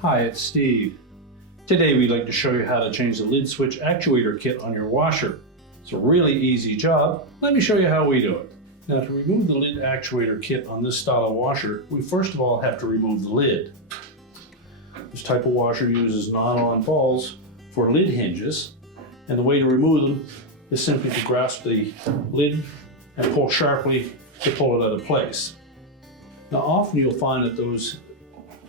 Hi, it's Steve. Today we'd like to show you how to change the lid switch actuator kit on your washer. It's a really easy job. Let me show you how we do it. Now, to remove the lid actuator kit on this style of washer, we first of all have to remove the lid. This type of washer uses nylon balls for lid hinges, and the way to remove them is simply to grasp the lid and pull sharply to pull it out of place. Now, often you'll find that those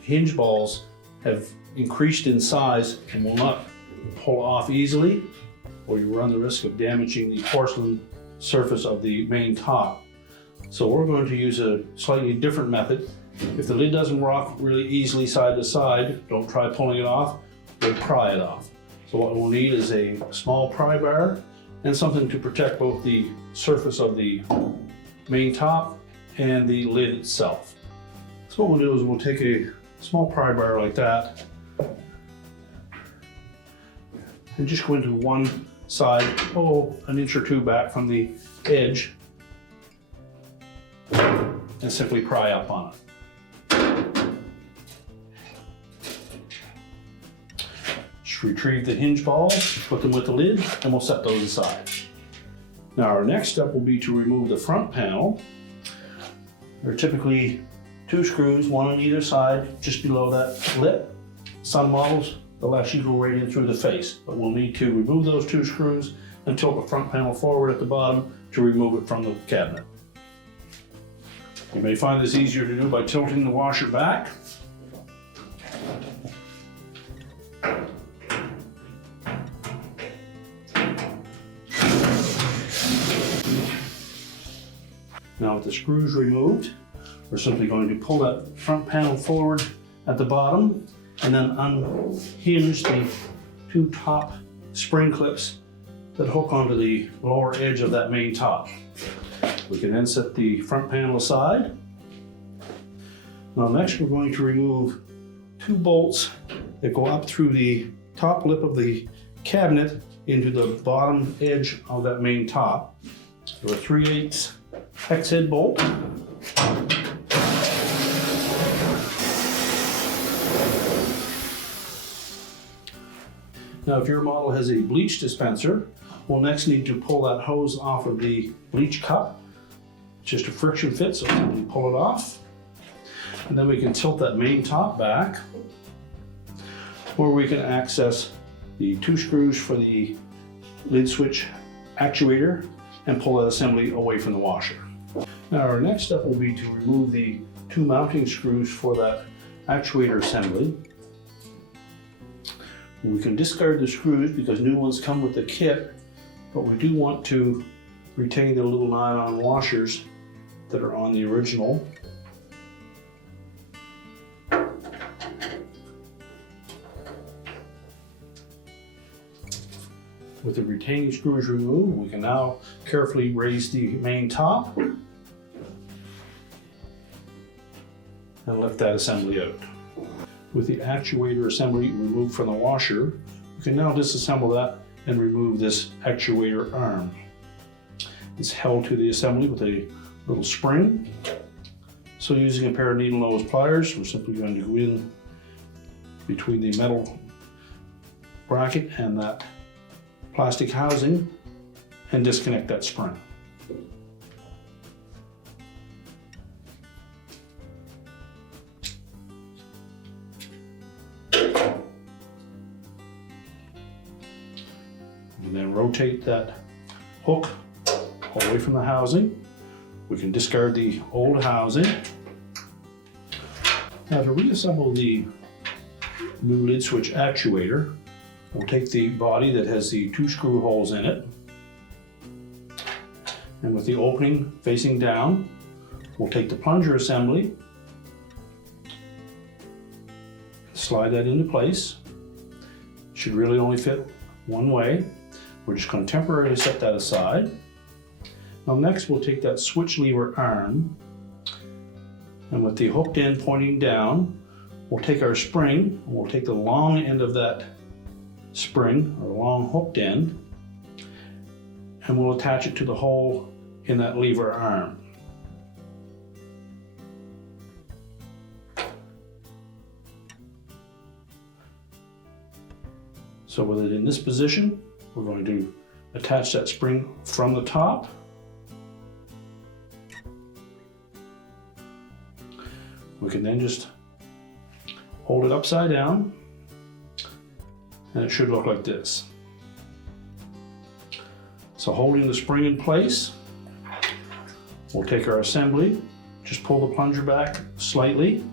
hinge balls have increased in size and will not pull off easily, or you run the risk of damaging the porcelain surface of the main top. So we're going to use a slightly different method. If the lid doesn't rock really easily side to side, don't try pulling it off, we'll pry it off. So what we'll need is a small pry bar and something to protect both the surface of the main top and the lid itself. So what we'll do is we'll take a small pry bar like that and just go into one side, an inch or two back from the edge, and simply pry up on it. Just retrieve the hinge balls, put them with the lid, and we'll set those aside. Now our next step will be to remove the front panel. There are typically 2 screws, one on either side, just below that lip. Some models, they'll actually go right in through the face, but we'll need to remove those 2 screws and tilt the front panel forward at the bottom to remove it from the cabinet. You may find this easier to do by tilting the washer back. Now with the screws removed, we're simply going to pull that front panel forward at the bottom and then unhinge the 2 top spring clips that hook onto the lower edge of that main top. We can then set the front panel aside. Now next we're going to remove 2 bolts that go up through the top lip of the cabinet into the bottom edge of that main top. So a 3/8 hex head bolt. Now if your model has a bleach dispenser, we'll next need to pull that hose off of the bleach cup. It's just a friction fit, so we pull it off. And then we can tilt that main top back, where we can access the 2 screws for the lid switch actuator and pull that assembly away from the washer. Now our next step will be to remove the 2 mounting screws for that actuator assembly. We can discard the screws because new ones come with the kit, but we do want to retain the little nylon washers that are on the original. With the retaining screws removed, we can now carefully raise the main top and lift that assembly out. With the actuator assembly removed from the washer, we can now disassemble that and remove this actuator arm. It's held to the assembly with a little spring. So using a pair of needle nose pliers, we're simply going to go in between the metal bracket and that plastic housing and disconnect that spring. And then rotate that hook away from the housing. We can discard the old housing. Now to reassemble the new lid switch actuator, we'll take the body that has the 2 screw holes in it, and with the opening facing down, we'll take the plunger assembly, slide that into place. It should really only fit one way. We're just going to temporarily set that aside. Now next we'll take that switch lever arm, and with the hooked end pointing down, we'll take our spring, and we'll take the long end of that spring, or long hooked end, and we'll attach it to the hole in that lever arm. So with it in this position, we're going to attach that spring from the top. We can then just hold it upside down, and it should look like this. So holding the spring in place, we'll take our assembly, just pull the plunger back slightly,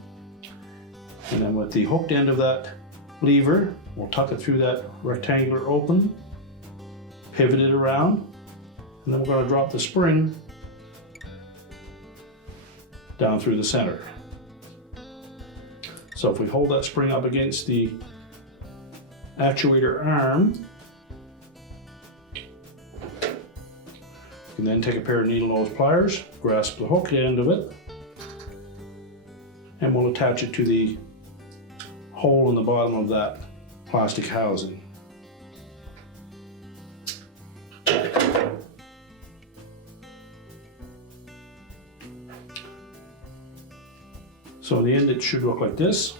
and then with the hooked end of that lever, we'll tuck it through that rectangular open, pivot it around, and then we're going to drop the spring down through the center. So if we hold that spring up against the actuator arm, we can then take a pair of needle nose pliers, grasp the hook end of it, and we'll attach it to the hole in the bottom of that plastic housing. So in the end it should look like this.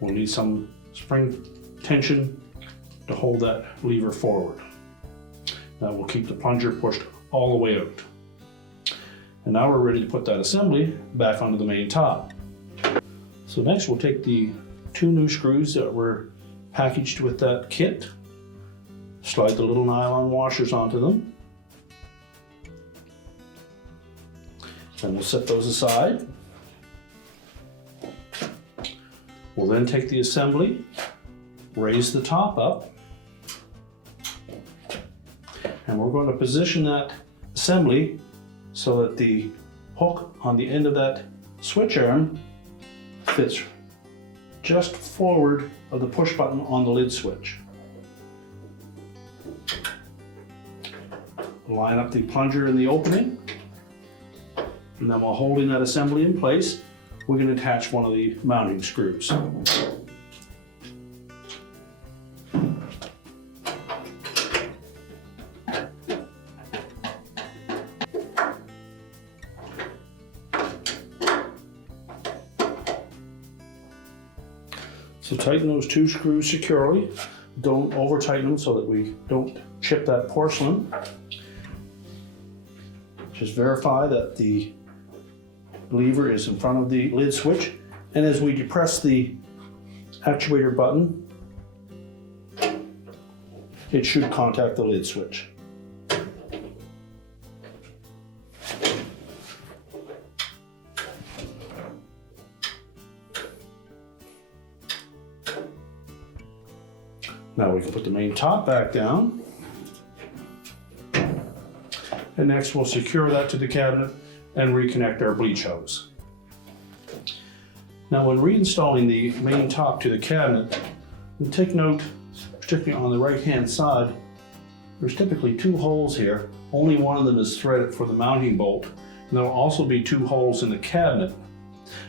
We'll need some spring tension to hold that lever forward. That will keep the plunger pushed all the way out. And now we're ready to put that assembly back onto the main top. So next we'll take the 2 new screws that were packaged with that kit, slide the little nylon washers onto them, and we'll set those aside. We'll then take the assembly, raise the top up, and we're going to position that assembly so that the hook on the end of that switch arm fits just forward of the push button on the lid switch. Line up the plunger in the opening, and then while holding that assembly in place, we can attach one of the mounting screws. So tighten those 2 screws securely. Don't over tighten them so that we don't chip that porcelain. Just verify that the lever is in front of the lid switch, and as we depress the actuator button, it should contact the lid switch. Now we can put the main top back down, and next we'll secure that to the cabinet and reconnect our bleach hose. Now when reinstalling the main top to the cabinet, take note, particularly on the right hand side, there's typically 2 holes here. Only one of them is threaded for the mounting bolt, and there will also be 2 holes in the cabinet.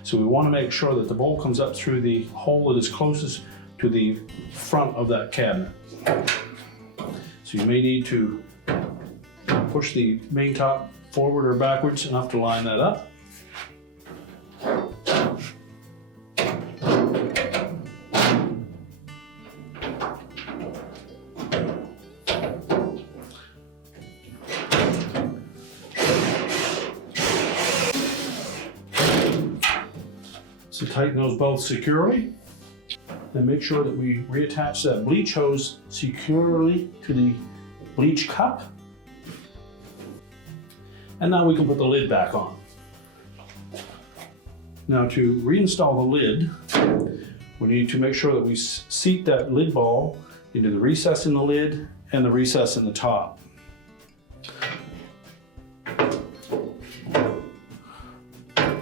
So we want to make sure that the bolt comes up through the hole that is closest to the front of that cabinet. So you may need to push the main top forward or backwards enough to line that up. So tighten those both securely, and make sure that we reattach that bleach hose securely to the bleach cup. And now we can put the lid back on. Now to reinstall the lid, we need to make sure that we seat that lid ball into the recess in the lid and the recess in the top.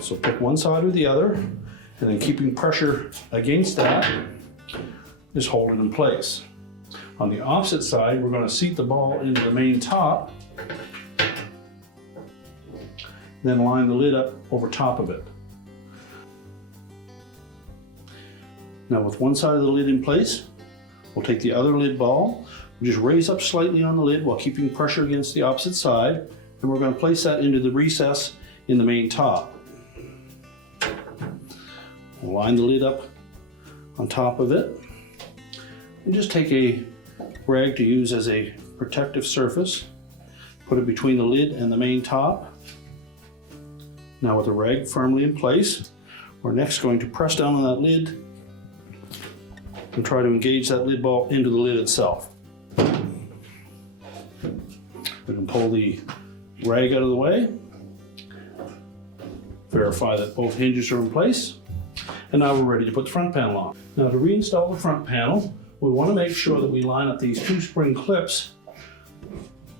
So pick one side or the other, and then keeping pressure against that, just hold it in place. On the opposite side, we're going to seat the ball into the main top, then line the lid up over top of it. Now with one side of the lid in place, we'll take the other lid ball, Just raise up slightly on the lid while keeping pressure against the opposite side, and we're going to place that into the recess in the main top. We'll line the lid up on top of it, and just take a rag to use as a protective surface. Put it between the lid and the main top. Now with the rag firmly in place, we're next going to press down on that lid and try to engage that lid ball into the lid itself. We can pull the rag out of the way, verify that both hinges are in place, and now we're ready to put the front panel on. Now to reinstall the front panel, we want to make sure that we line up these two spring clips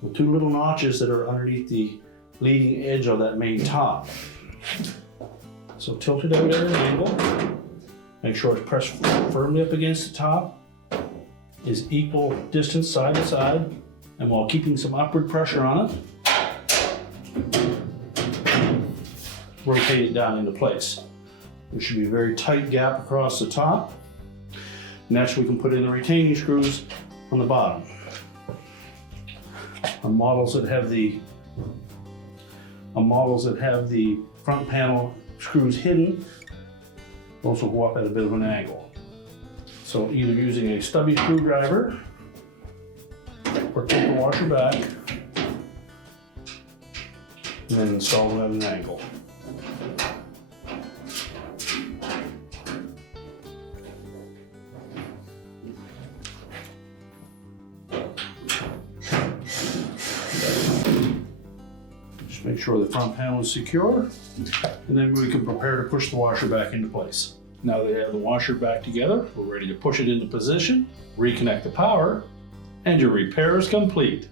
with two little notches that are underneath the leading edge of that main top. So tilt it out at an angle, make sure it's pressed firmly up against the top, is equal distance side to side, and while keeping some upward pressure on it, rotate it down into place. There should be a very tight gap across the top. Next we can put in the retaining screws on the bottom. On models that have the front panel screws hidden, those will go up at a bit of an angle. So either using a stubby screwdriver or take the washer back and then install them at an angle. Just make sure the front panel is secure, and then we can prepare to push the washer back into place. Now that we have the washer back together, we're ready to push it into position, reconnect the power, and your repair is complete.